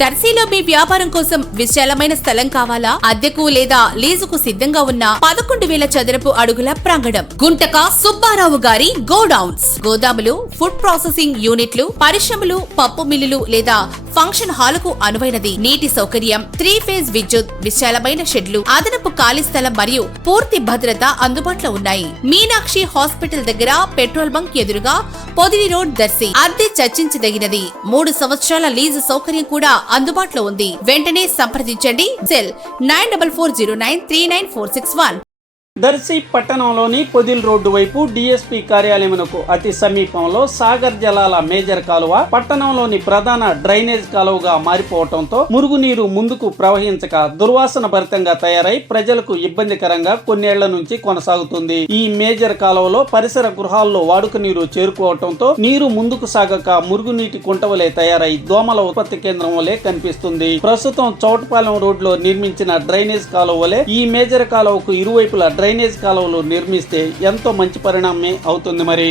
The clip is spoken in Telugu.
దర్శిలో మీ వ్యాపారం కోసం విశాలమైన స్థలం కావాలా? అద్దెకు లేదా లీజుకు సిద్ధంగా ఉన్న 11,000 చదరపు అడుగుల ప్రాంగణం. గుంటక సుబ్బారావు గారి గోడౌన్స్, గోదాములు, ఫుడ్ ప్రాసెసింగ్ యూనిట్లు, పరిశ్రమలు, పప్పు మిల్లులు లేదా ఫంక్షన్ హాలుకు అనువైనది. నీటి సౌకర్యం, 3 ఫేజ్ విద్యుత్, విశాలమైన షెడ్లు, అదనపు ఖాళీ స్థలం మరియు పూర్తి భద్రత అందుబాటులో ఉన్నాయి. మీనాక్షి హాస్పిటల్ దగ్గర పెట్రోల్ బంక్ ఎదురుగా పొదిలి రోడ్, దర్శి. అద్దె చర్చించదగినది. 3 సంవత్సరాల లీజు సౌకర్యం కూడా అందుబాటులో ఉంది. వెంటనే సంప్రదించండి. సెల్ 9440939461. దర్శి పట్టణంలోని పొదిల్ రోడ్డు వైపు డిఎస్పీ కార్యాలయమునకు అతి సమీపంలో సాగర్ జలాల మేజర్ కాలువ పట్టణంలోని ప్రధాన డ్రైనేజ్ కాలువగా మారిపోవడంతో మురుగునీరు ముందుకు ప్రవహించక దుర్వాసన భరితంగా తయారై ప్రజలకు ఇబ్బందికరంగా కొన్నేళ్ల నుంచి కొనసాగుతుంది. ఈ మేజర్ కాలువలో పరిసర గృహాల్లో వాడుక నీరు చేరుకోవడంతో నీరు ముందుకు సాగక మురుగునీటి కుంటవలే తయారై దోమల ఉత్పత్తి కేంద్రం వలె కనిపిస్తుంది. ప్రస్తుతం చౌటపాలెం రోడ్లో నిర్మించిన డ్రైనేజ్ కాలువ వలె ఈ మేజర్ కాలువకు ఇరువైపులా డ్రైనేజ్ కాలువలు నిర్మిస్తే ఎంతో మంచి పరిణామమే అవుతుంది. మరి